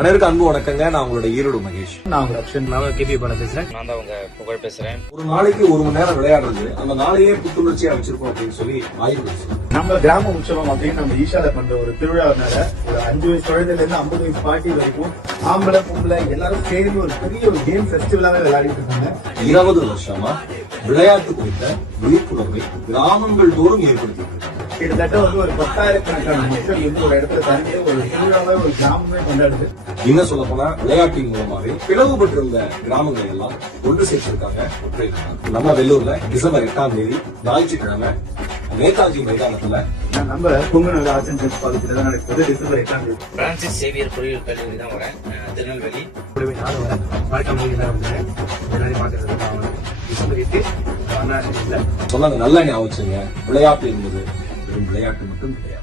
அனைவருக்கும் அன்பு வணக்கங்க. நான் உங்களோட ஈரோடு மகேஷ். நான் உங்க அப்ஷன் கேபி பால பேசுறேன். நான் தான் உங்க புகழ் பேசுறேன். ஒரு நாளைக்கு 1 மணி நேரம் விளையாடுறது அந்த நாளையே புத்துணர்ச்சியா வச்சிருக்கோம் அப்படின்னு சொல்லி ஆய்வு. நம்ம கிராம உற்சவம் அப்படின்னு நம்ம ஈஷால பண்ற ஒரு திருவிழானால ஒரு 5 வயசு குழந்தைல இருந்து 50 வயசு பாட்டி வரைக்கும் ஆம்பளை பொம்பளை எல்லாரும் சேர்ந்து ஒரு பெரிய ஒரு கேம் ஃபெஸ்டிவலாவே விளையாடிட்டு இருக்காங்க. 20 வருஷமா விளையாட்டு குறித்த விழிப்புணர்வை கிராமங்கள் தோறும் ஏற்படுத்திட்டு கிட்டத்தட்ட ஒரு 10,000 மக்கள் ஒரு இடத்துல தங்கி ஒரு திருவிழாவை ஒரு கிராமமே கொண்டாடுது. இன்னும் சொல்ல போனா விளையாட்டின் மூலமாவே பிளவுபட்டிருந்த கிராமங்கள் எல்லாம் ஒன்று சேர்த்திருக்காங்க. நம்ம வெள்ளூர்ல டிசம்பர் 8ஆம் தேதி ஞாயிற்றுக்கிழமை நேதாஜி மைதானத்துல நம்ம பொங்கல் ஆர்ட்ஸ் அண்ட் சயின்ஸ் காலேஜ்ல தான் நடக்குது. டிசம்பர் 8ஆம் தேதி பிரான்சிஸ் சேவியர் பொறியியல் கல்லூரி தான் வரேன். திருநெல்வேலி நானும் வரேன். வாழ்க்கை எல்லாரும் பாக்குறது டிசம்பர் 8 சொன்னாங்க. நல்லா ஞாபகம் வச்சுங்க, விளையாட்டு என்பது வெறும் விளையாட்டு மட்டும் கிடையாது.